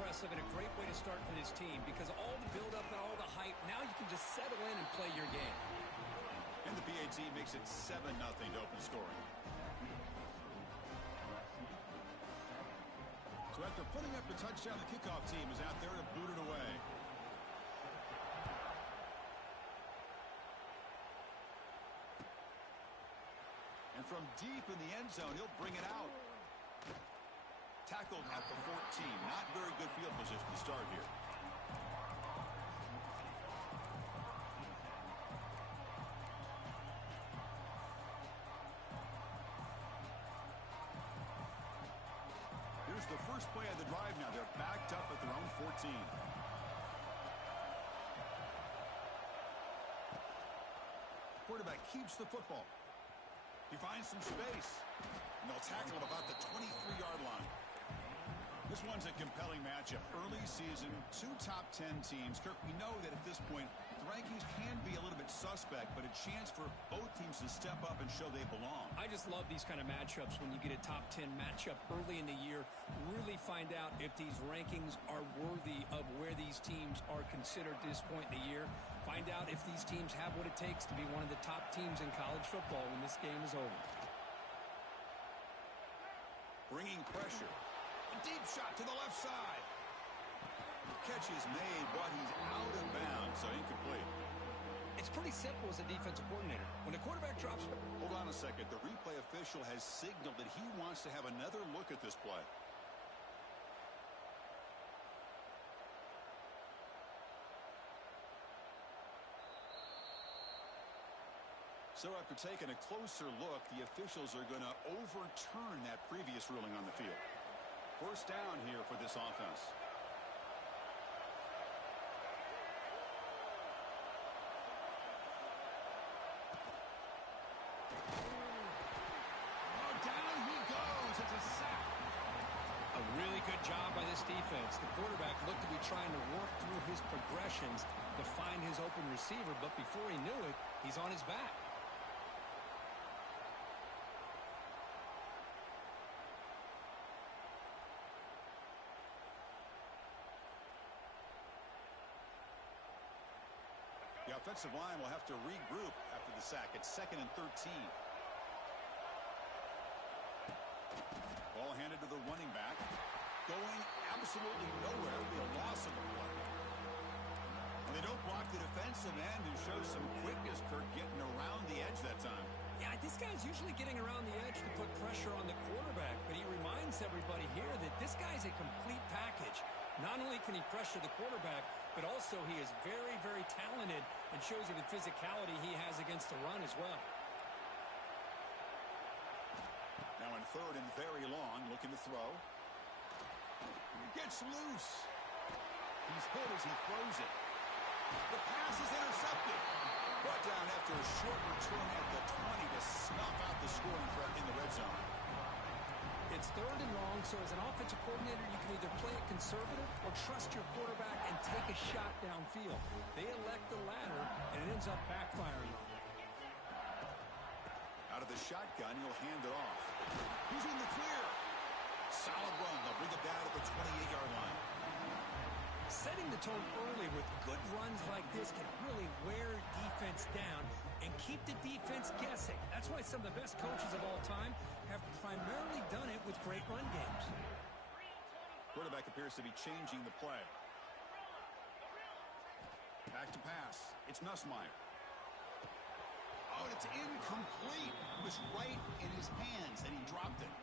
impressive and a great way to start for this team because all the build-up and all the hype, now you can just settle in and play your game. And the PAT makes it 7-0 to open scoring. So after putting up the touchdown, the kickoff team is out there to boot it away. And from deep in the end zone, he'll bring it out. Tackled at the 14. Not very good field position to start here. Here's the first play of the drive now. They're backed up at their own 14. Quarterback keeps the football. He finds some space. And they'll tackle him about the 23-yard line. This one's a compelling matchup. Early season, 2 top 10 teams. Kirk, we know that at this point, the rankings can be a little bit suspect, but a chance for both teams to step up and show they belong. I just love these kind of matchups when you get a top 10 matchup early in the year. Really find out if these rankings are worthy of where these teams are considered at this point in the year. Find out if these teams have what it takes to be one of the top teams in college football when this game is over. Bringing pressure. A deep shot to the left side. The catch is made, but he's out of bounds, so incomplete. It's pretty simple as a defensive coordinator. When the quarterback drops... Hold on a second. The replay official has signaled that he wants to have another look at this play. So after taking a closer look, the officials are going to overturn that previous ruling on the field. First down here for this offense. Oh, down he goes. It's a sack. A really good job by this defense. The quarterback looked to be trying to work through his progressions to find his open receiver, but before he knew it, he's on his back. The offensive line will have to regroup after the sack. It's 2nd and 13. Ball handed to the running back. Going absolutely nowhere. It'll be a loss of the play. And they don't block the defensive end, who shows some quickness, Kirk, getting around the edge that time. Yeah, this guy's usually getting around the edge to put pressure on the quarterback, but he reminds everybody here that this guy's a complete package. Not only can he pressure the quarterback, but also he is very, very talented and shows you the physicality he has against the run as well. Now in 3rd and very long, looking to throw. He gets loose. He's hit as he throws it. The pass is intercepted. Brought down after a short return at the 20 to snuff out the scoring threat in the red zone. It's 3rd and long, so as an offensive coordinator, you can either play it conservative or trust your quarterback and take a shot downfield. They elect the latter, and it ends up backfiring on them. Out of the shotgun, he'll hand it off. He's in the clear. Solid run. They'll bring it down at the 28-yard line. Setting the tone early with good runs like this can really wear defense down and keep the defense guessing. That's why some of the best coaches of all time have primarily done it with great run games. Quarterback appears to be changing the play. Back to pass. It's Nussmeier. Oh, and it's incomplete. It was right in his hands, and he dropped it.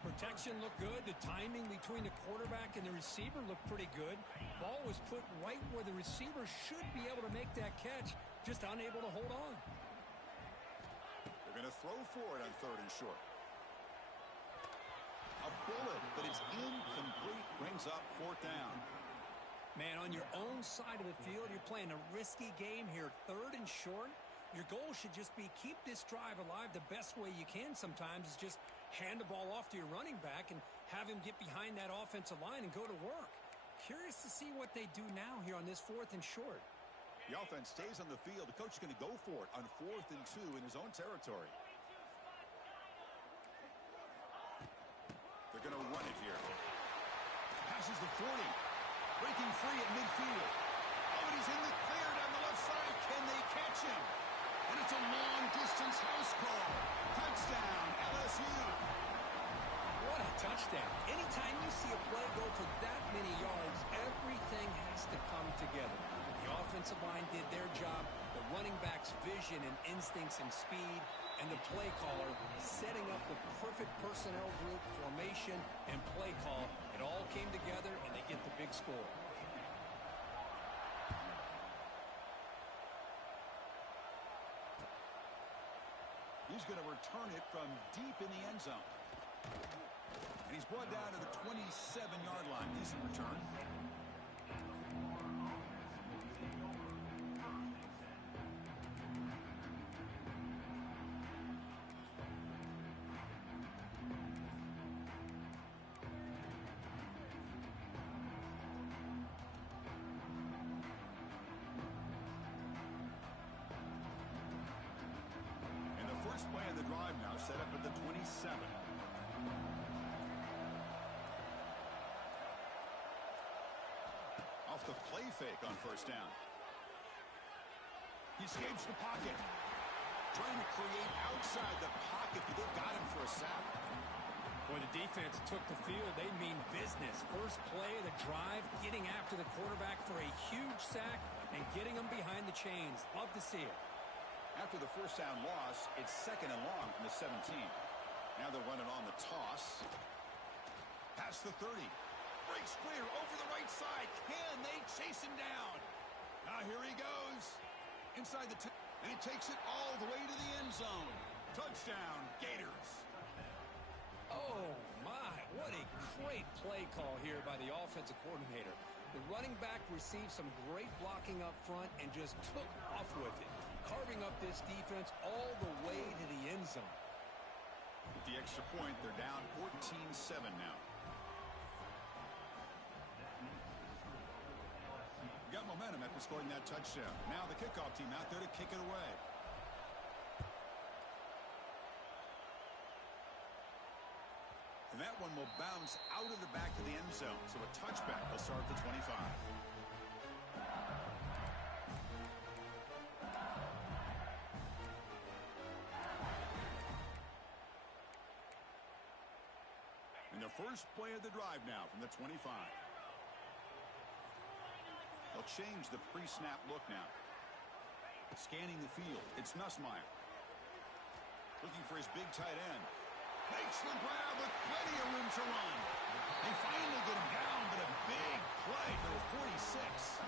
Protection looked good. The timing between the quarterback and the receiver looked pretty good. Ball was put right where the receiver should be able to make that catch, just unable to hold on. They're going to throw for it on 3rd and short. A bullet, but it's incomplete. Brings up 4th down. Man, on your own side of the field, you're playing a risky game here. 3rd and short. Your goal should just be keep this drive alive the best way you can sometimes is just hand the ball off to your running back and have him get behind that offensive line and go to work. Curious to see what they do now here on this 4th and short. The offense stays on the field. The coach is going to go for it on 4th and 2 in his own territory. They're going to run it here. crosses the 40. Breaking free at midfield. Oh, and he's in the clear down the left side. Can they catch him? And it's a long-distance house call. Touchdown, LSU. What a touchdown. Anytime you see a play go for that many yards, everything has to come together. The offensive line did their job, the running back's vision and instincts and speed, and the play caller setting up the perfect personnel group, formation, and play call. It all came together, and they get the big score. He's going to return it from deep in the end zone. And he's brought down to the 27-yard line. Decent return. And the first play of the drive now set up at the 27. Off the play fake on first down. He escapes the pocket. Trying to create outside the pocket, but they've got him for a sack. Boy, the defense took the field. They mean business. First play of the drive, getting after the quarterback for a huge sack and getting him behind the chains. Love to see it. After the first down loss, it's second and long from the 17. Now they're running on the toss. Past the 30. Breaks clear over the right side. Can they chase him down? Now here he goes. Inside the 10. And he takes it all the way to the end zone. Touchdown, Gators. Oh, my. What a great play call here by the offensive coordinator. The running back received some great blocking up front and just took off with it, carving up this defense all the way to the end zone. With the extra point, they're down 14-7 now. Got momentum after scoring that touchdown. Now the kickoff team out there to kick it away. And that one will bounce out of the back of the end zone. So a touchback will start at the 25. And the first play of the drive now from the 25. They'll change the pre-snap look now. Scanning the field. It's Nussmeier. Looking for his big tight end. Makes the grab with plenty of room to run. They finally get him down, but a big play to the 46.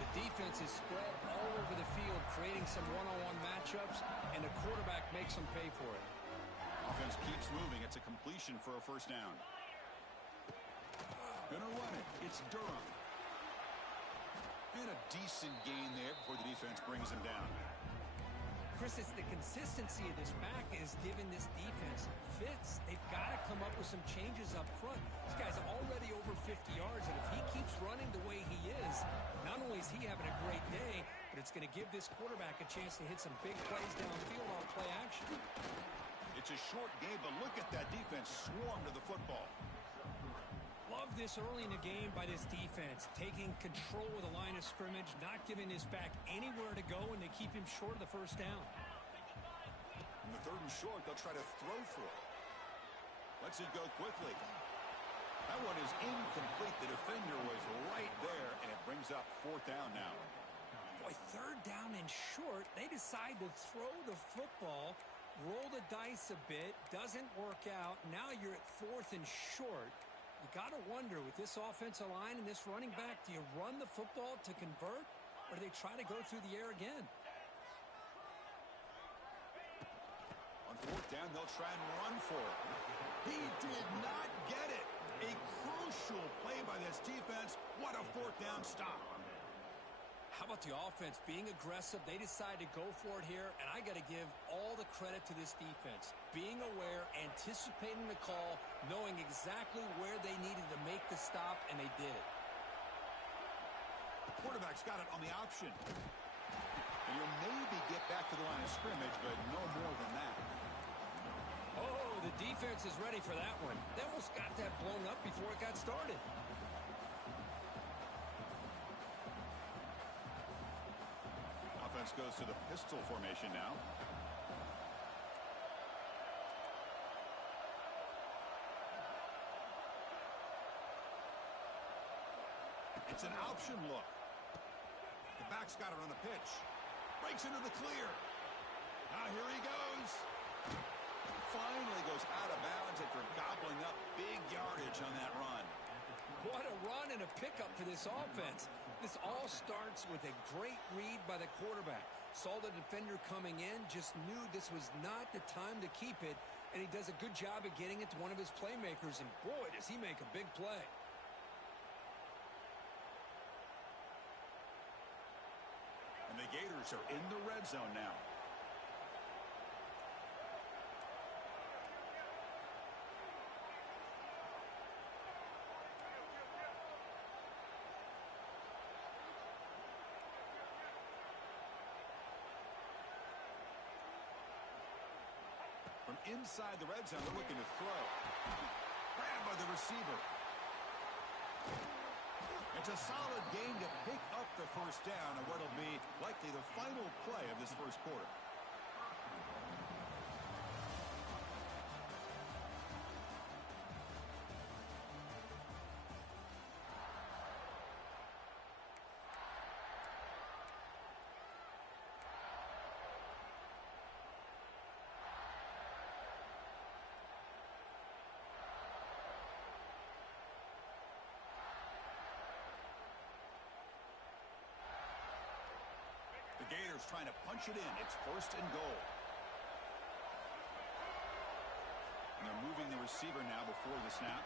The defense is spread all over the field, creating some one-on-one matchups, and the quarterback makes them pay for it. Offense keeps moving. It's a completion for a first down. Gonna run it. It's Durham. And a decent gain there before the defense brings him down. Chris, it's the consistency of this back is giving this defense fits. They've got to come up with some changes up front. This guy's already over 50 yards, and if he keeps running the way he is, not only is he having a great day, but it's going to give this quarterback a chance to hit some big plays downfield on play action. It's a short game, but look at that defense swarm to the football. Love this early in the game by this defense, taking control of the line of scrimmage, not giving this back anywhere to go, and they keep him short of the first down. In the third and short, they'll try to throw for it. Lets it go quickly. That one is incomplete. The defender was right there, and it brings up fourth down now. Boy, third down and short, they decide to throw the football, roll the dice a bit, doesn't work out. Now you're at fourth and short. You got to wonder, with this offensive line and this running back, do you run the football to convert, or do they try to go through the air again? On fourth down, they'll try and run for it. He did not get it. A crucial play by this defense. What a fourth down stop. How about the offense being aggressive? They decide to go for it here, and I got to give all the credit to this defense. Being aware, anticipating the call, knowing exactly where they needed to make the stop, and they did it. The quarterback's got it on the option. And he'll maybe get back to the line of scrimmage, but no more than that. Oh, the defense is ready for that one. They almost got that blown up before it got started. Offense goes to the pistol formation now. It's an option look. The back's got it on the pitch. Breaks into the clear. Now here he goes. Finally goes out of bounds after gobbling up big yardage on that run. What a run and a pickup for this offense. This all starts with a great read by the quarterback. Saw the defender coming in, just knew this was not the time to keep it, and he does a good job of getting it to one of his playmakers, and boy, does he make a big play. And the Gators are in the red zone now. From inside the red zone, they're looking to throw. Grabbed by the receiver. It's a solid game to pick up the first down on what will be likely the final play of this first quarter. The Gators trying to punch it in. It's first and goal. And they're moving the receiver now before the snap.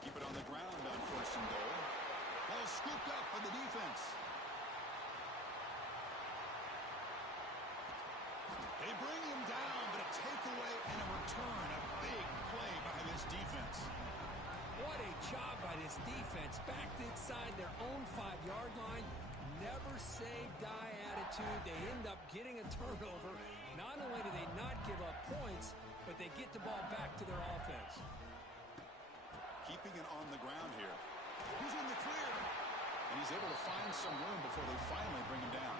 Keep it on the ground on first and goal. Ball scooped up by the defense. They bring him down, but a takeaway and a return. A big play by this defense. What a job by this defense. Backed inside their own 5-yard line. Never say die attitude. They end up getting a turnover. Not only do they not give up points, but they get the ball back to their offense. Keeping it on the ground here. He's in the clear. And he's able to find some room before they finally bring him down.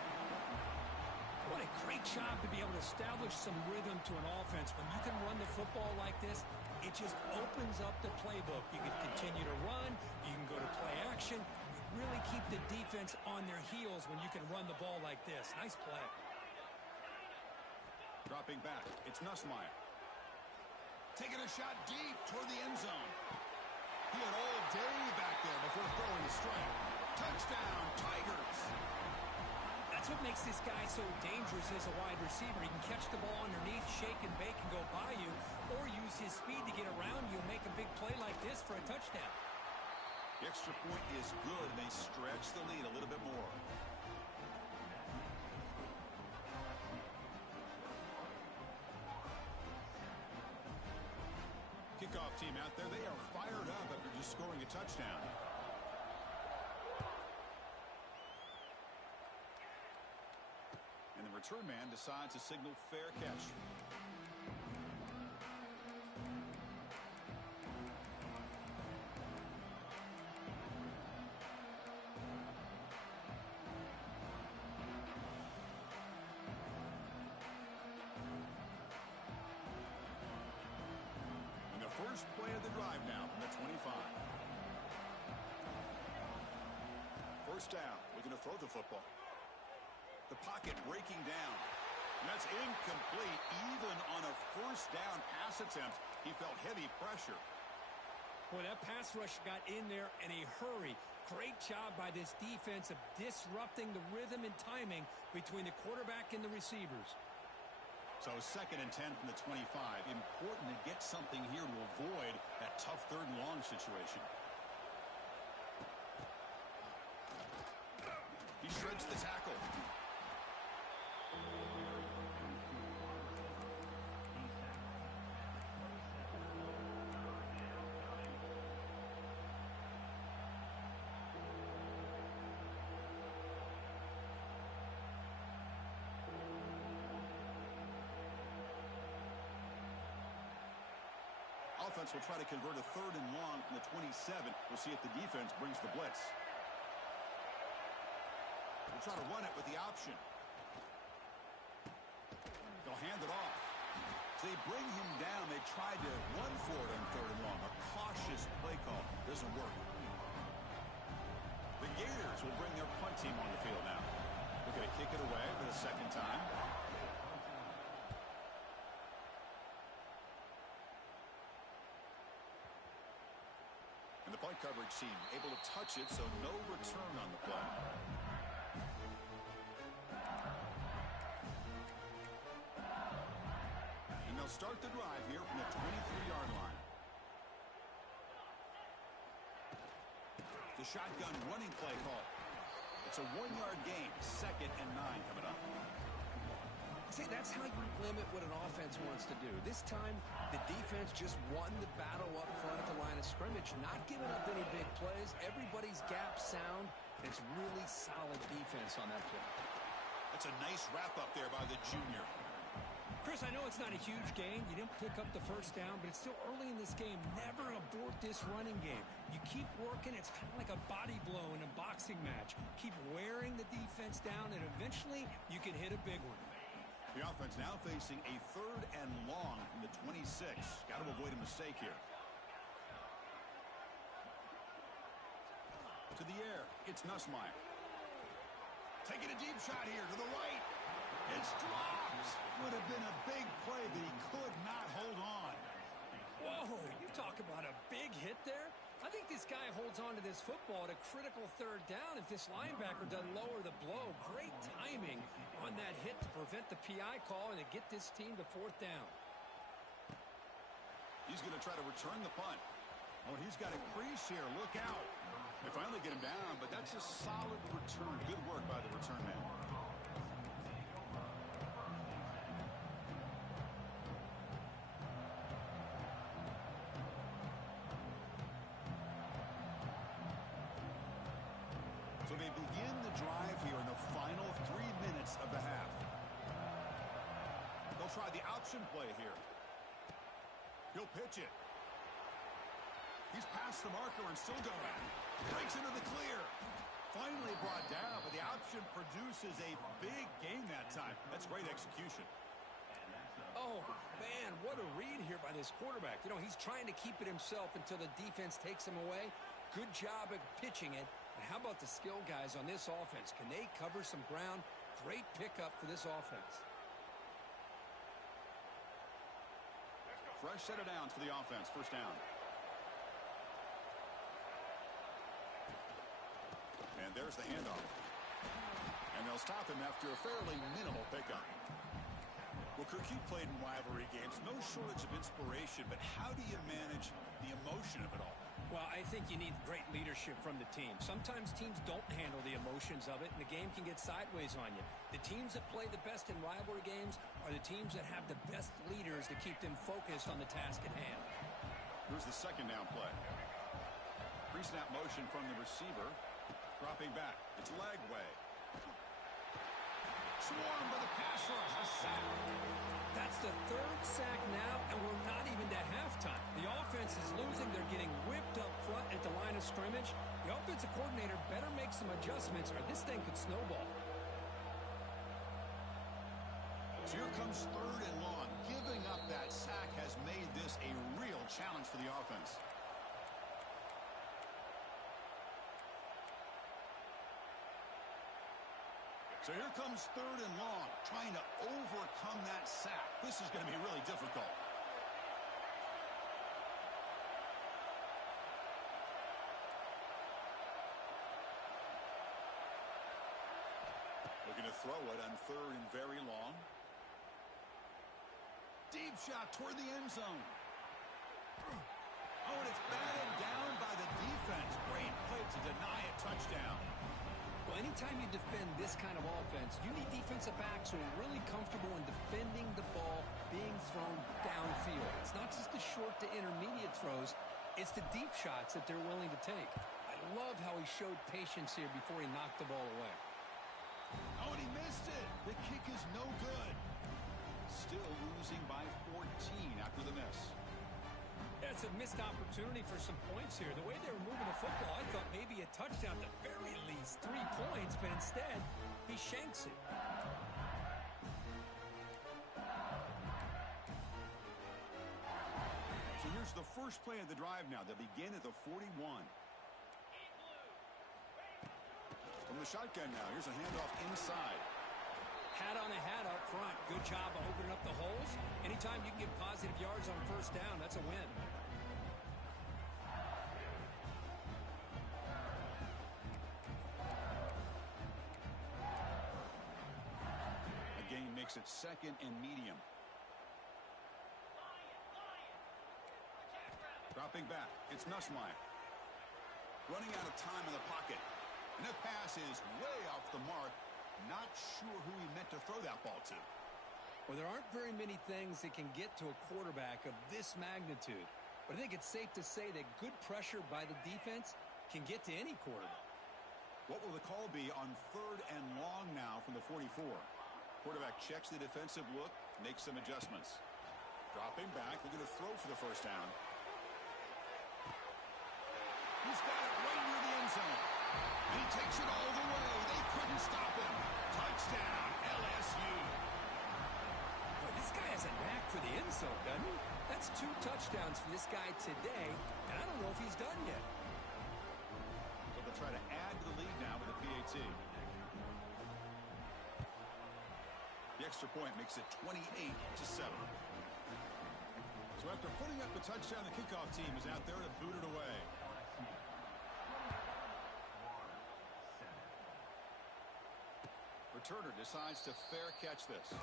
What a great job to be able to establish some rhythm to an offense. When you can run the football like this, it just opens up the playbook. You can continue to run. You can go to play action. Really keep the defense on their heels when you can run the ball like this. Nice play. Dropping back. It's Nussmeier. Taking a shot deep toward the end zone. He had all day back there before throwing the strike. Touchdown, Tigers. That's what makes this guy so dangerous as a wide receiver. He can catch the ball underneath, shake and bake, and go by you, or use his speed to get around you and make a big play like this for a touchdown. The extra point is good, and they stretch the lead a little bit more. Kickoff team out there, they are fired up after just scoring a touchdown. And the return man decides to signal fair catch. First play of the drive now from the 25. First down, looking to throw the football. The pocket breaking down. And that's incomplete. Even on a first down pass attempt, he felt heavy pressure. Boy, that pass rush got in there in a hurry. Great job by this defense of disrupting the rhythm and timing between the quarterback and the receivers. So 2nd and 10 from the 25. Important to get something here to avoid that tough 3rd and long situation. He shreds the tackle. offense will try to convert a 3rd and long from the 27. We'll see if the defense brings the blitz. We'll try to run it with the option. They'll hand it off. So they bring him down. They tried to run for it on 3rd and long. A cautious play call. Doesn't work. The Gators will bring their punt team on the field now. We're going to kick it away for the 2nd time. And the punt coverage team able to touch it, so no return on the play. And they'll start the drive here from the 23-yard line. The shotgun running play call. It's a 1-yard gain. 2nd and 9 coming up. See, that's how you limit what an offense wants to do. This time, the defense just won the battle up front at the line of scrimmage, not giving up any big plays. Everybody's gap sound. It's really solid defense on that play. That's a nice wrap up there by the junior. Chris, I know it's not a huge gain. You didn't pick up the 1st down, but it's still early in this game. Never abort this running game. You keep working. It's kind of like a body blow in a boxing match. Keep wearing the defense down, and eventually you can hit a big one. The offense now facing a 3rd and long from the 26. Got to avoid a mistake here. To the air. It's Nussmeier. Taking a deep shot here to the right. It's dropped. Would have been a big play, but he could not hold on. Whoa, you talk about a big hit there. I think this guy holds on to this football at a critical 3rd down if this linebacker doesn't lower the blow. Great timing on that hit to prevent the PI call and to get this team to 4th down. He's going to try to return the punt. Oh, he's got a crease here. Look out. They finally get him down, but that's a solid return. Good work by the return man. So they begin the drive here in the final 3 minutes of the half. They'll try the option play here. He'll pitch it. He's past the marker and still going. Breaks into the clear. Finally brought down, but the option produces a big gain that time. That's great execution. Oh, man, what a read here by this quarterback. You know, he's trying to keep it himself until the defense takes him away. Good job at pitching it. And how about the skill guys on this offense? Can they cover some ground? Great pickup for this offense. Fresh set of downs for the offense. 1st down. And there's the handoff. And they'll stop him after a fairly minimal pickup. Well, Kirk, you played in rivalry games. No shortage of inspiration, but how do you manage the emotion of it all? Well, I think you need great leadership from the team. Sometimes teams don't handle the emotions of it, and the game can get sideways on you. The teams that play the best in rivalry games are the teams that have the best leaders to keep them focused on the task at hand. Here's the 2nd down play. Pre-snap motion from the receiver. Dropping back. It's leg way. Swarmed by the pass rush. A sack. That's the 3rd sack now, and we're not even to halftime. The offense is losing. They're getting whipped up front at the line of scrimmage. The offensive coordinator better make some adjustments, or this thing could snowball. So here comes 3rd and long. Giving up that sack has made this a real challenge for the offense. So here comes 3rd and long, trying to overcome that sack. This is going to be really difficult. Looking to throw it on 3rd and very long. Deep shot toward the end zone. Oh, and it's batted down by the defense. Great play to deny a touchdown. Well, anytime you defend this kind of offense, you need defensive backs who are really comfortable in defending the ball being thrown downfield. It's not just the short to intermediate throws. It's the deep shots that they're willing to take. I love how he showed patience here before he knocked the ball away. Oh, and he missed it. The kick is no good. Still losing by 14 after the miss. That's a missed opportunity for some points here. The way they were moving the football, I thought maybe a touchdown at the very least, 3 points, but instead, he shanks it. So here's the first play of the drive now. They'll begin at the 41. From the shotgun now, here's a handoff inside. Hat on a hat up front. Good job of opening up the holes. Anytime you can get positive yards on first down, that's a win. A gain makes it second and medium. Dropping back, it's Nussmeier. Running out of time in the pocket. And that pass is way off the mark. Not sure who he meant to throw that ball to. Well, there aren't very many things that can get to a quarterback of this magnitude. But I think it's safe to say that good pressure by the defense can get to any quarterback. What will the call be on 3rd and long now from the 44? Quarterback checks the defensive look, makes some adjustments. Dropping back, looking to throw for the first down. He's got it right near the end zone. And he takes it all the way. They couldn't stop him. Touchdown, LSU. Boy, this guy has a knack for the end zone, doesn't he? That's 2 touchdowns for this guy today, and I don't know if he's done yet. So they'll try to add to the lead now with a PAT. The extra point makes it 28-7. So after putting up the touchdown, the kickoff team is out there to boot it away. Returner decides to fair catch this.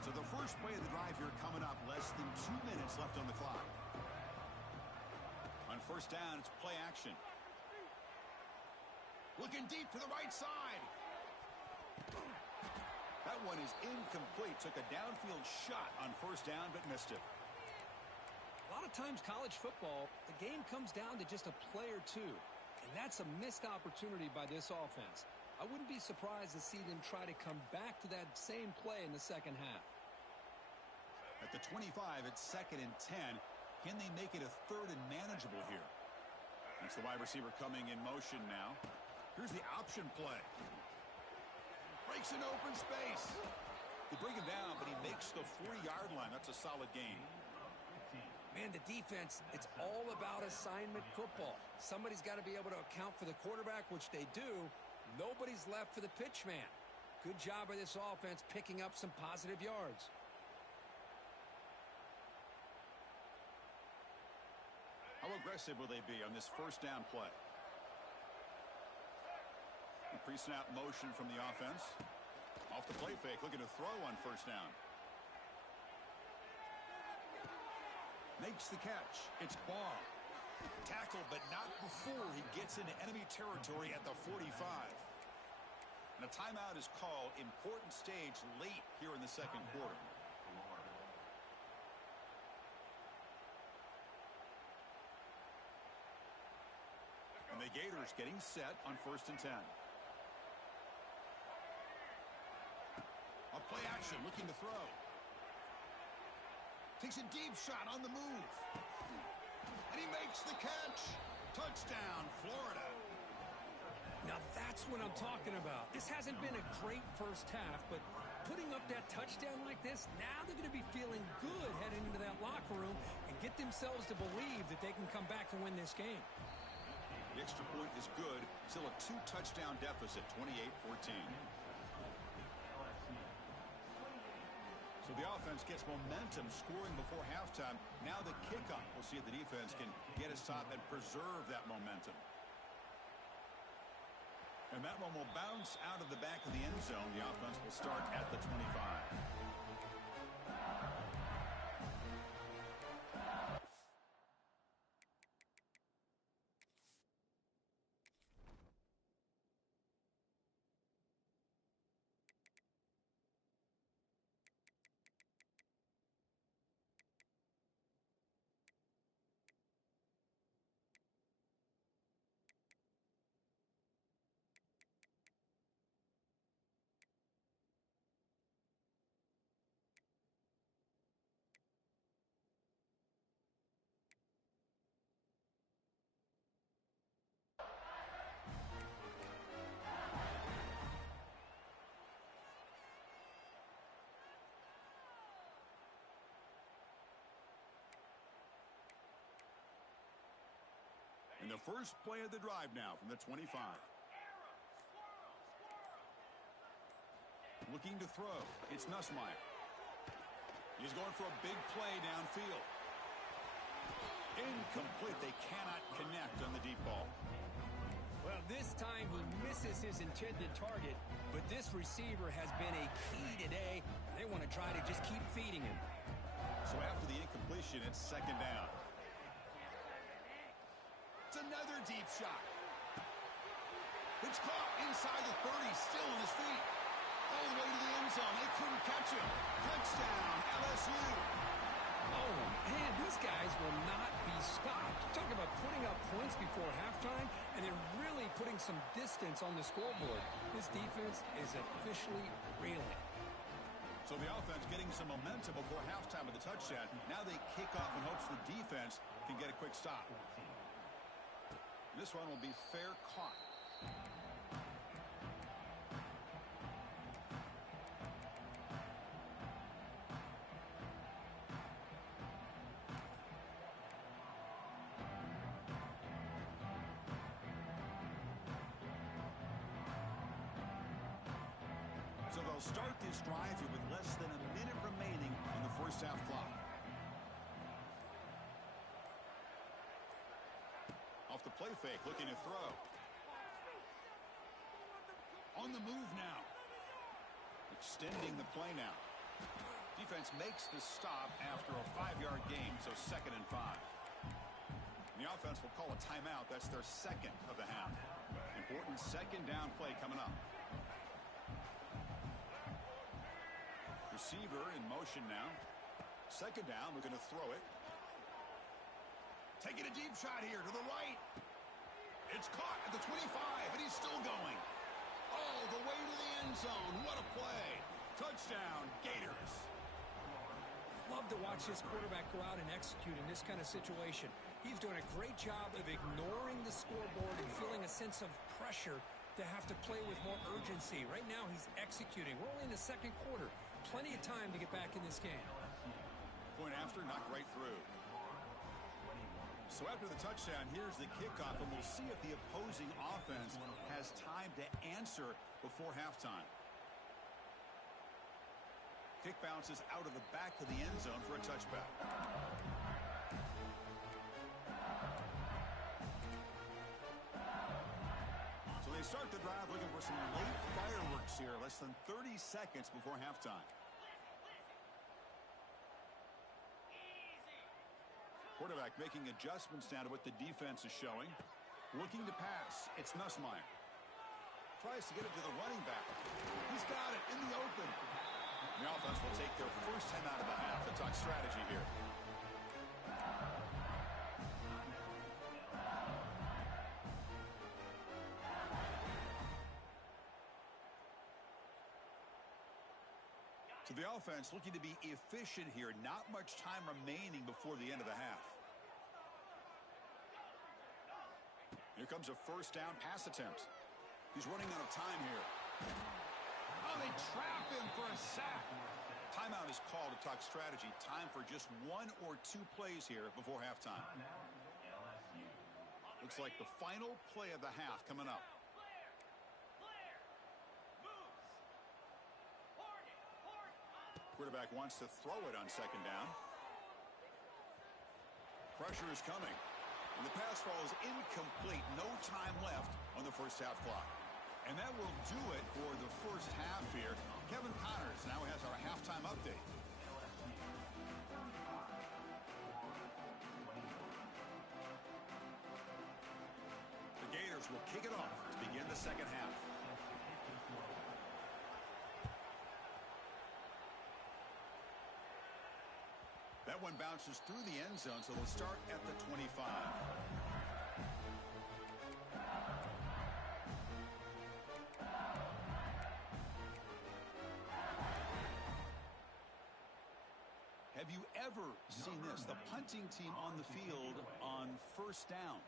So the first play of the drive here coming up, less than 2 minutes left on the clock. On first down, it's play action. Looking deep to the right side. That one is incomplete. Took a downfield shot on first down, but missed it. A lot of times college football, the game comes down to just a play or two. And that's a missed opportunity by this offense. I wouldn't be surprised to see them try to come back to that same play in the second half. At the 25, it's 2nd and 10. Can they make it a 3rd and manageable here? It's the wide receiver coming in motion now. Here's the option play. Breaks an open space. They bring him down, but he makes the 40-yard line. That's a solid gain. Man, the defense, it's all about assignment football. Somebody's got to be able to account for the quarterback, which they do. Nobody's left for the pitch man. Good job by this offense picking up some positive yards. How aggressive will they be on this first down play? Pre-snap motion from the offense. Off the play fake, looking to throw on first down. Makes the catch. It's Barr. Tackled, but not before he gets into enemy territory at the 45. And a timeout is called. Important stage late here in the second quarter. And the Gators getting set on 1st and 10. A play action, looking to throw. Takes a deep shot on the move. And he makes the catch. Touchdown, Florida. Now that's what I'm talking about. This hasn't been a great first half, but putting up that touchdown like this, now they're going to be feeling good heading into that locker room and get themselves to believe that they can come back and win this game. The extra point is good. Still a 2-touchdown deficit, 28-14. So the offense gets momentum scoring before halftime. Now the kickoff. We'll see if the defense can get his top and preserve that momentum. And that one will bounce out of the back of the end zone. The offense will start at the 25. And the first play of the drive now from the 25. Looking to throw. It's Nussmeier. He's going for a big play downfield. Incomplete. They cannot connect on the deep ball. Well, this time he misses his intended target, but this receiver has been a key today. They want to try to just keep feeding him. So after the incompletion, it's second down. It's another deep shot. It's caught inside the 30, still on his feet. All the way to the end zone. They couldn't catch him. Touchdown, LSU. Oh, man, these guys will not be stopped. Talk about putting up points before halftime, and they're really putting some distance on the scoreboard. This defense is officially reeling. So the offense getting some momentum before halftime with the touchdown. Now they kick off in hopes the defense can get a quick stop. This one will be fair caught. So they'll start this drive here with less than a minute remaining on the first half clock. Off the play fake, looking to throw. On the move now. Extending the play now. Defense makes the stop after a 5-yard gain, so 2nd and 5. The offense will call a timeout. That's their second of the half. Important second down play coming up. Receiver in motion now. Second down, we're going to throw it. Taking a deep shot here to the right. It's caught at the 25, and he's still going. All the way to the end zone. What a play. Touchdown, Gators. Love to watch this quarterback go out and execute in this kind of situation. He's doing a great job of ignoring the scoreboard and feeling a sense of pressure to have to play with more urgency. Right now, he's executing. We're only in the second quarter. Plenty of time to get back in this game. Point after, knocked right through. So after the touchdown, here's the kickoff, and we'll see if the opposing offense has time to answer before halftime. Kick bounces out of the back of the end zone for a touchback. So they start the drive looking for some late fireworks here, less than 30 seconds before halftime. Quarterback making adjustments now to what the defense is showing. Looking to pass. It's Nussmeier. Tries to get it to the running back. He's got it in the open. The offense will take their first time out of the half and talk strategy here. So the offense looking to be efficient here. Not much time remaining before the end of the half. Here comes a first down pass attempt. He's running out of time here. Oh, they trap him for a sack. Timeout is called to talk strategy. Time for just 1 or 2 plays here before halftime. Looks like the final play of the half coming up. Quarterback wants to throw it on second down. Pressure is coming. And the pass falls incomplete. No time left on the first half clock. And that will do it for the first half here. Kevin Connors now has our halftime update. The Gators will kick it off to begin the second half. That one bounces through the end zone, so they'll start at the 25. Have you ever seen this? The punting team on the field on first down.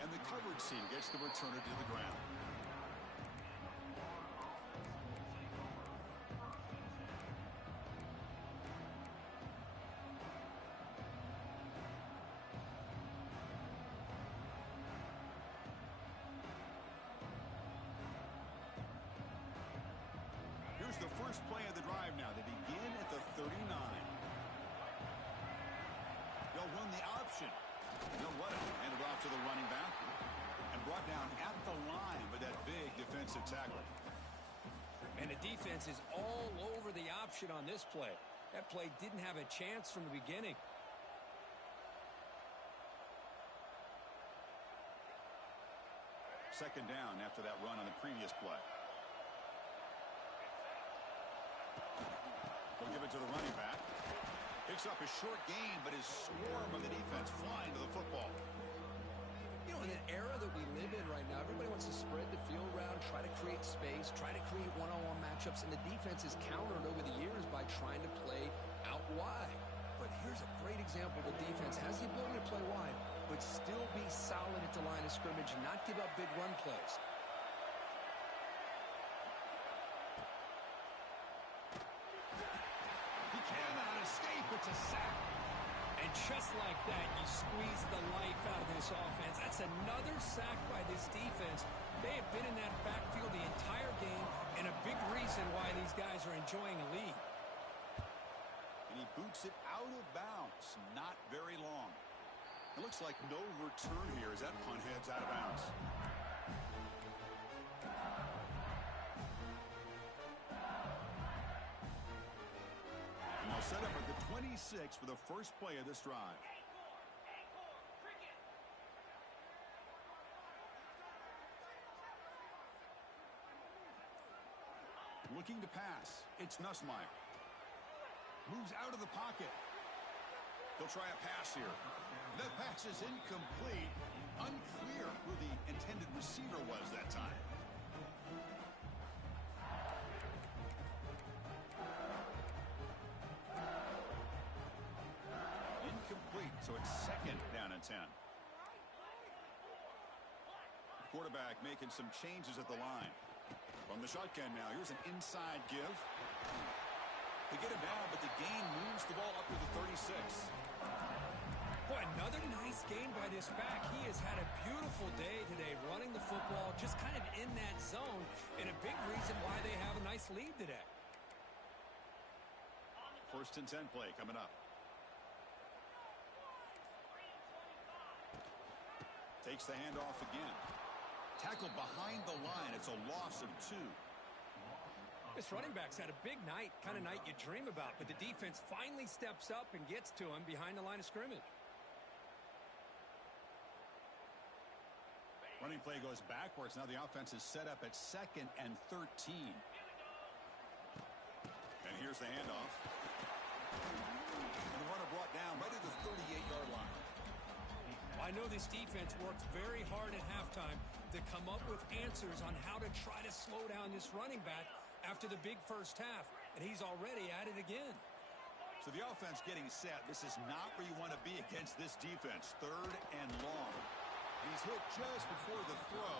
And the coverage team gets the returner to the ground. Here's the first play of the drive now. They begin at the 39. They'll run the option. They'll run it. Handed off to the running back. And brought down at the line with that big defensive tackle. And the defense is all over the option on this play. That play didn't have a chance from the beginning. Second down after that run on the previous play. They'll give it to the running back. Picks up a short gain, but his swarm of the defense flying to the football. You know, in an era that we live in right now, everybody wants to spread the field around, try to create space, try to create one-on-one matchups, and the defense is countered over the years by trying to play out wide. But here's a great example. The defense has the ability to play wide, but still be solid at the line of scrimmage and not give up big run plays. He cannot escape. It's a sack. And just like that, you squeeze the life out of this offense. That's another sack by this defense. They have been in that backfield the entire game, and a big reason why these guys are enjoying a lead. And he boots it out of bounds. Not very long. It looks like no return here as that punt heads out of bounds. And they'll set up at the 26 for the first play of this drive. Looking to pass. It's Nussmeier. Moves out of the pocket. He'll try a pass here. That pass is incomplete. Unclear who the intended receiver was that time. Incomplete, so it's second down and 10. Quarterback making some changes at the line. From the shotgun now, here's an inside give. They get him down, but the gain moves the ball up to the 36. Boy, another nice gain by this back. He has had a beautiful day today running the football, just kind of in that zone, and a big reason why they have a nice lead today. First and 10 play coming up. Takes the handoff again. Tackled behind the line. It's a loss of 2. This running back's had a big night, kind of night you dream about, but the defense finally steps up and gets to him behind the line of scrimmage. Running play goes backwards. Now the offense is set up at 2nd and 13. And here's the handoff. And the runner brought down right at the 38-yard line. I know this defense worked very hard at halftime to come up with answers on how to try to slow down this running back after the big first half, and he's already at it again. So the offense getting set. This is not where you want to be against this defense. 3rd and long. He's hit just before the throw.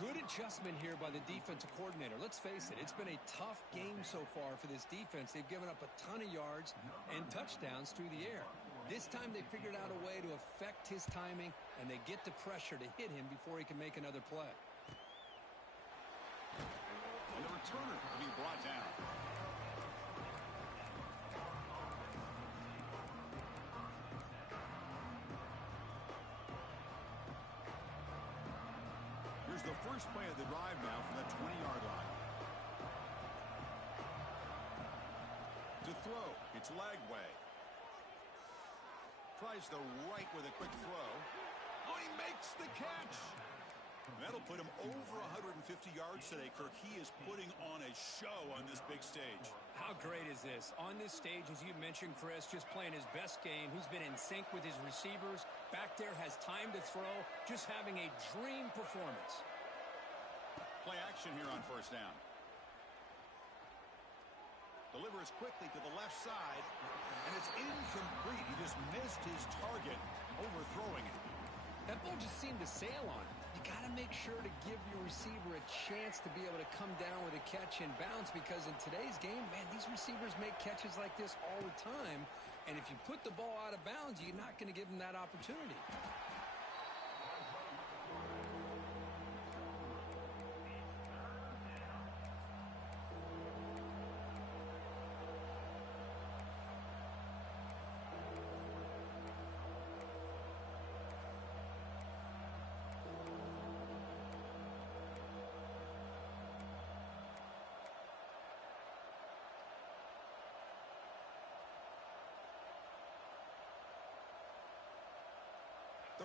Good adjustment here by the defensive coordinator. Let's face it, it's been a tough game so far for this defense. They've given up a ton of yards and touchdowns through the air. This time they figured out a way to affect his timing, and they get the pressure to hit him before he can make another play. And the returner will be brought down. Here's the first play of the drive now from the 20-yard line. To throw, it's Lagway. Tries the right with a quick throw. Oh, he makes the catch. That'll put him over 150 yards today, Kirk. He is putting on a show on this big stage. How great is this? On this stage, as you mentioned, Chris, just playing his best game. He's been in sync with his receivers. Back there, has time to throw. Just having a dream performance. Play action here on first down. Delivers quickly to the left side, and it's incomplete. He just missed his target, overthrowing it. That ball just seemed to sail on. You got to make sure to give your receiver a chance to be able to come down with a catch and bounce, because in today's game, man, these receivers make catches like this all the time, and if you put the ball out of bounds, you're not going to give them that opportunity.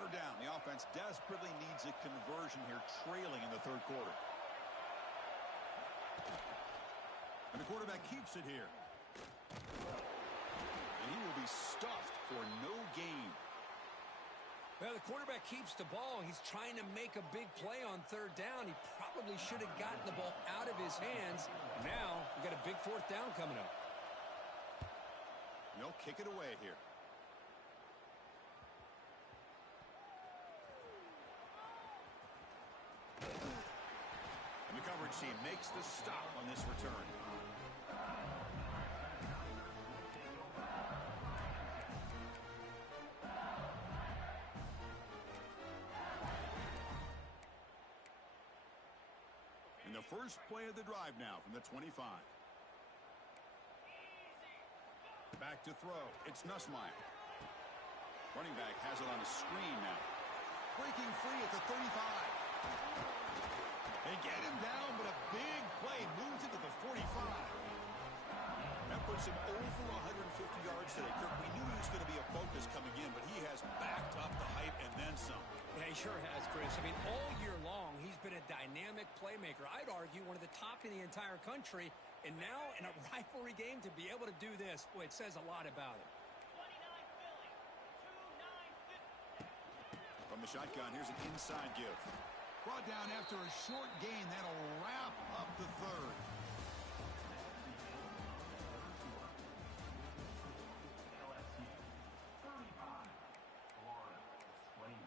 third down. The offense desperately needs a conversion here, trailing in the third quarter. And the quarterback keeps it here. And he will be stuffed for no gain. Well, the quarterback keeps the ball. He's trying to make a big play on third down. He probably should have gotten the ball out of his hands. Now, we got a big fourth down coming up. They'll kick it away here. And the coverage team makes the stop on this return. And the first play of the drive now from the 25. Back to throw. It's Nussmeier. Running back has it on a screen now. Breaking free at the 35. They get him down, but a big play moves it to the 45. That puts him over 150 yards today. Kirk, we knew he was going to be a focus coming in, but he has backed up the hype and then some. Yeah, he sure has, Chris. I mean, all year long, he's been a dynamic playmaker. I'd argue one of the top in the entire country. And now, in a rivalry game, to be able to do this, boy, it says a lot about him. From the shotgun, here's an inside give. Brought down after a short gain. That'll wrap up the third. LSU 35, Florida 21.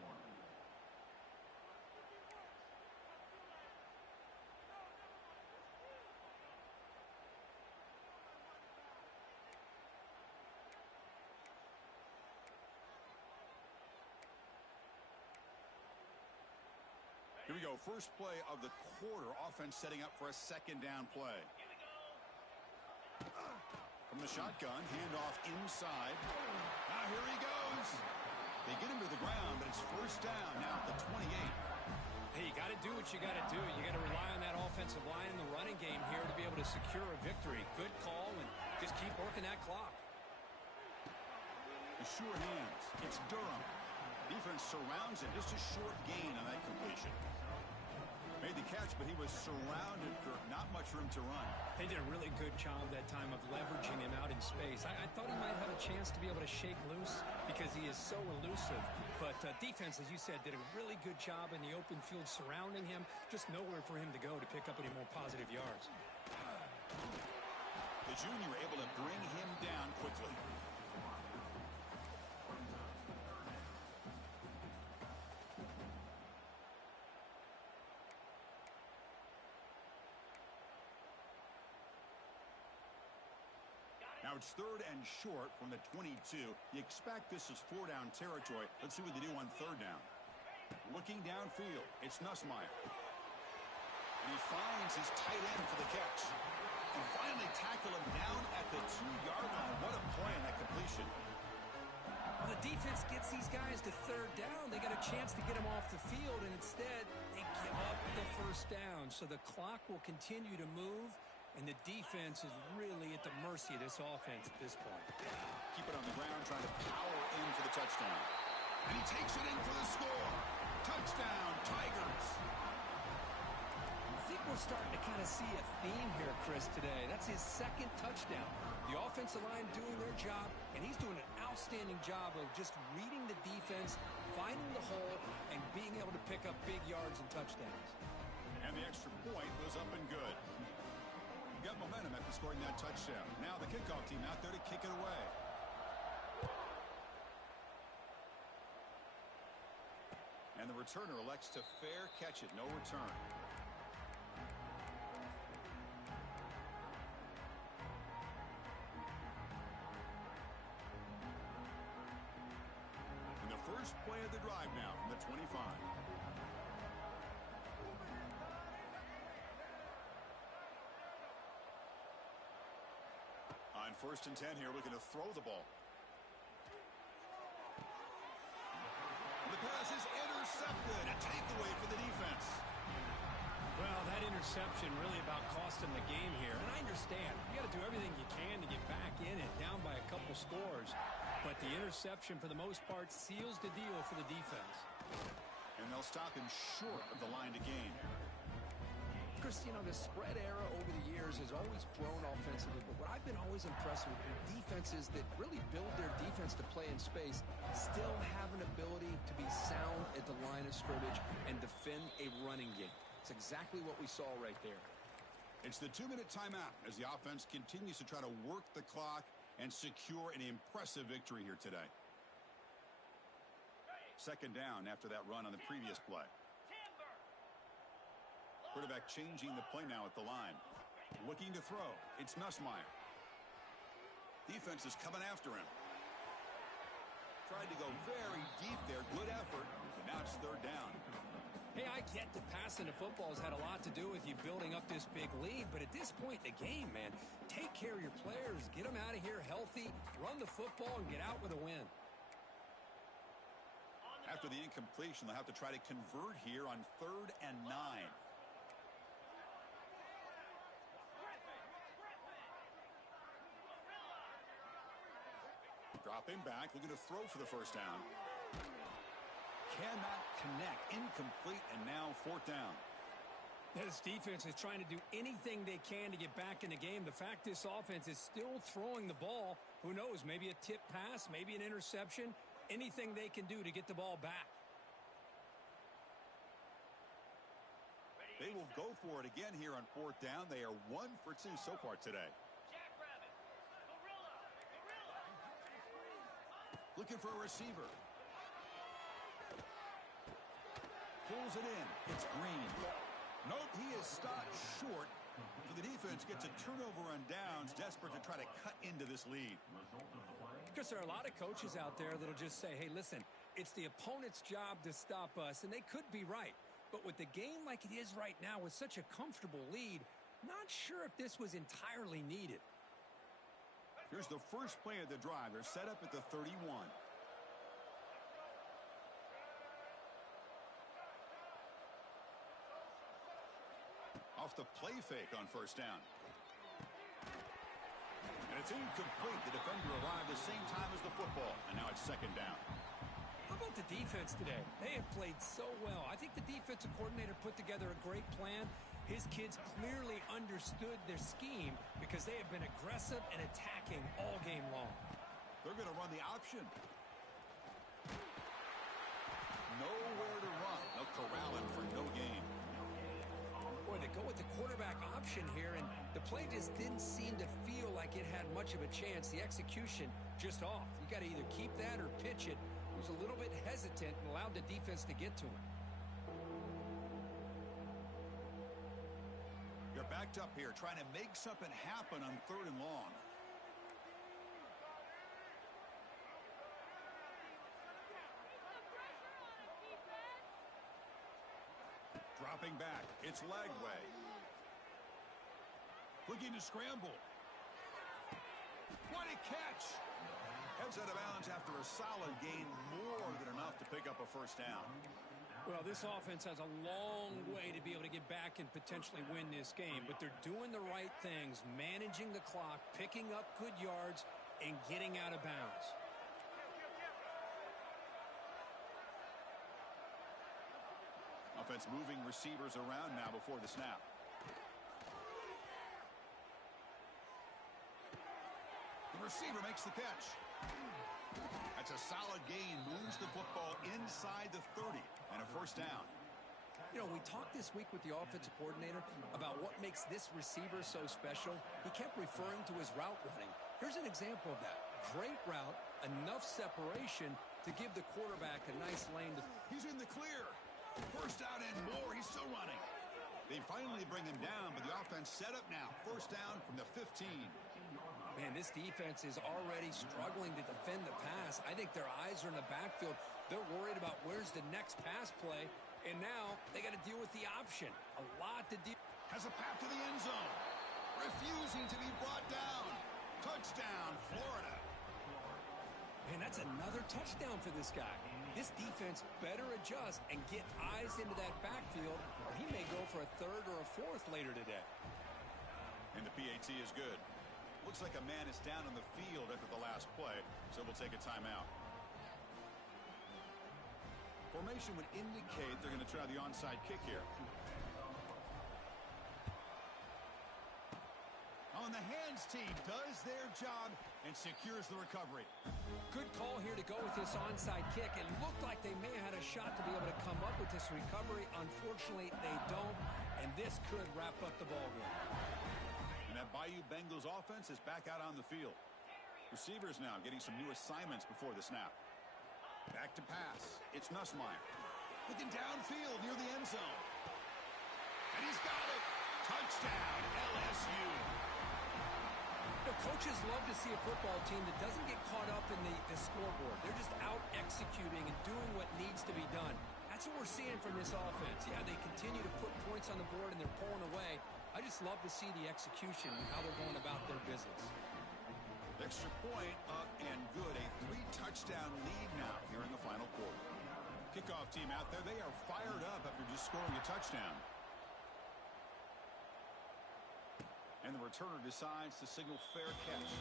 Here we go. First play of the quarter. Offense setting up for a second down play. From the shotgun, handoff inside. Now here he goes. They get him to the ground, but it's first down now at the 28. Hey, you got to do what you got to do. You got to rely on that offensive line in the running game here to be able to secure a victory. Good call, and just keep working that clock. The sure hands. It's Durham. Defense surrounds him. Just a short gain on that completion. Made the catch, but he was surrounded, Kirk. Not much room to run. They did a really good job that time of leveraging him out in space. I thought he might have a chance to be able to shake loose because he is so elusive. But defense, as you said, did a really good job in the open field surrounding him. Just nowhere for him to go to pick up any more positive yards. The junior able to bring him down quickly. Now it's third and short from the 22. You expect this is four-down territory. Let's see what they do on third down. Looking downfield, it's Nussmeier. And he finds his tight end for the catch. And finally tackle him down at the 2-yard line. What a play on that completion. Well, the defense gets these guys to third down. They got a chance to get them off the field, and instead they give up the first down. So the clock will continue to move. And the defense is really at the mercy of this offense at this point. Keep it on the ground, trying to power in for the touchdown. And he takes it in for the score. Touchdown, Tigers. I think we're starting to kind of see a theme here, Chris, today. That's his second touchdown. The offensive line doing their job, and he's doing an outstanding job of just reading the defense, finding the hole, and being able to pick up big yards and touchdowns. And the extra point was up and good. Got momentum after scoring that touchdown. Now the kickoff team out there to kick it away. And the returner elects to fair catch it. No return. And the first play of the drive now from the 25. On first and 10 here, looking to throw the ball. And the pass is intercepted. A takeaway for the defense. Well, that interception really about cost him the game here. And I understand. You got to do everything you can to get back in it, down by a couple scores. But the interception, for the most part, seals the deal for the defense. And they'll stop him short of the line to gain. Chris, you know, the spread era over the years has always grown offensively, but what I've been always impressed with defenses that really build their defense to play in space still have an ability to be sound at the line of scrimmage and defend a running game. It's exactly what we saw right there. It's the 2-minute timeout as the offense continues to try to work the clock and secure an impressive victory here today. Second down after that run on the previous play. Quarterback changing the play now at the line. Looking to throw. It's Nussmeier. Defense is coming after him. Tried to go very deep there. Good effort. But now it's third down. Hey, I get that passing the football has had a lot to do with you building up this big lead, but at this point in the game, man, take care of your players. Get them out of here healthy, run the football, and get out with a win. After the incompletion, they'll have to try to convert here on 3rd and 9. Dropping back, looking to throw for the first down. Cannot connect, incomplete, and now 4th down. This defense is trying to do anything they can to get back in the game. The fact this offense is still throwing the ball, who knows, maybe a tip pass, maybe an interception, anything they can do to get the ball back. They will go for it again here on 4th down. They are 1 for 2 so far today. Looking for a receiver. Pulls it in. It's Green. Nope, he is stopped short. So the defense gets a turnover on downs, desperate to try to cut into this lead. Because there are a lot of coaches out there that'll just say, hey, listen, it's the opponent's job to stop us, and they could be right. But with the game like it is right now with such a comfortable lead, not sure if this was entirely needed. Here's the first play of the drive. They're set up at the 31. Off the play fake on first down. And it's incomplete. The defender arrived the same time as the football. And now it's 2nd down. How about the defense today? They have played so well. I think the defensive coordinator put together a great plan. His kids clearly understood their scheme because they have been aggressive and attacking all game long. They're going to run the option. Nowhere to run. They'll corral him for no gain. Boy, they go with the quarterback option here, and the play just didn't seem to feel like it had much of a chance. The execution just off. You got to either keep that or pitch it. He was a little bit hesitant and allowed the defense to get to him. You're backed up here trying to make something happen on 3rd and long. Dropping back. It's Lagway. Looking to scramble. What a catch! Heads out of bounds after a solid gain, more than enough to pick up a first down. Well, this offense has a long way to be able to get back and potentially win this game, but they're doing the right things, managing the clock, picking up good yards, and getting out of bounds. Offense moving receivers around now before the snap. The receiver makes the catch. That's a solid gain, moves the football inside the 30, and a first down. You know, we talked this week with the offensive coordinator about what makes this receiver so special. He kept referring to his route running. Here's an example of that. Great route, enough separation to give the quarterback a nice lane. He's in the clear. First down and more. He's still running. They finally bring him down, but the offense set up now. First down from the 15. Man, this defense is already struggling to defend the pass. I think their eyes are in the backfield. They're worried about where's the next pass play, and now they got to deal with the option. A lot to deal. Has a path to the end zone. Refusing to be brought down. Touchdown, Florida. Man, that's another touchdown for this guy. This defense better adjust and get eyes into that backfield, or he may go for a 3rd or a 4th later today. And the PAT is good. Looks like a man is down on the field after the last play, so we'll take a timeout. Formation would indicate they're going to try the onside kick here. On the hands team does their job and secures the recovery. Good call here to go with this onside kick. It looked like they may have had a shot to be able to come up with this recovery. Unfortunately, they don't, and this could wrap up the ballgame. And that Bayou Bengals offense is back out on the field. Receivers now getting some new assignments before the snap. Back to pass. It's Nussmeier. Looking downfield near the end zone. And he's got it. Touchdown, LSU. The coaches love to see a football team that doesn't get caught up in the scoreboard. They're just out executing and doing what needs to be done. That's what we're seeing from this offense. Yeah, they continue to put points on the board and they're pulling away. I just love to see the execution and how they're going about their business. Extra point up and good. A 3-touchdown lead now here in the final quarter. Kickoff team out there. They are fired up after just scoring a touchdown. And the returner decides to signal fair catch.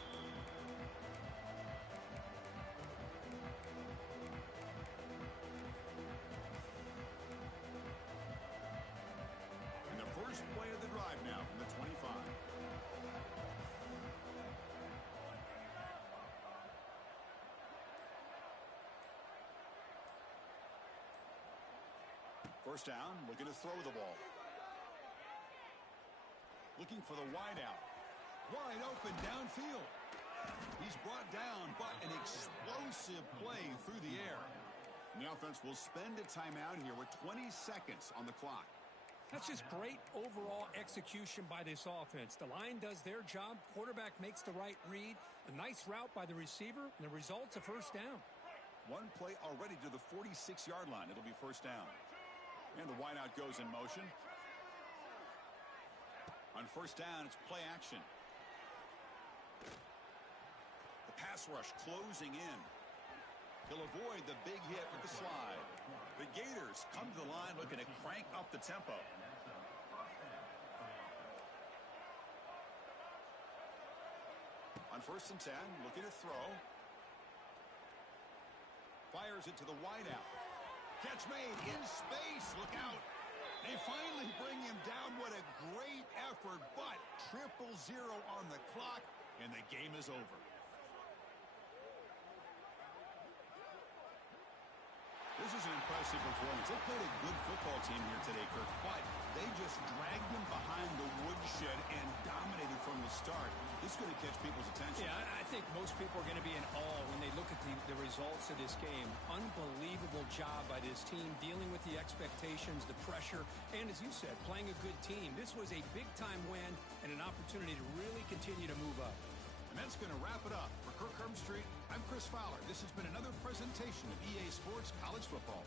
And the first play of the drive now from the 25. First down, looking to throw the ball. Looking for the wideout. Wide open downfield. He's brought down, but an explosive play through the air. And the offense will spend a timeout here with 20 seconds on the clock. That's just great overall execution by this offense. The line does their job. Quarterback makes the right read. A nice route by the receiver, and the result's a first down. One play already to the 46-yard line. It'll be first down. And the wideout goes in motion. On first down, it's play action. The pass rush closing in. He'll avoid the big hit with the slide. The Gators come to the line looking to crank up the tempo. On first and 10, looking to throw. Fires it to the wideout. Catch made in space. Look out. They finally bring him down. What a great effort, but 0-0 on the clock, and the game is over. This is an impressive performance. They played a good football team here today, Kirk, but they just dragged them behind the woodshed and dominated from the start. This is going to catch people's attention. Yeah, I think most people are going to be in awe when they look at the results of this game. Unbelievable job by this team, dealing with the expectations, the pressure, and as you said, playing a good team. This was a big-time win and an opportunity to really continue to move up. And that's going to wrap it up. For Kirk Herbstreit, I'm Chris Fowler. This has been another presentation of EA Sports College Football.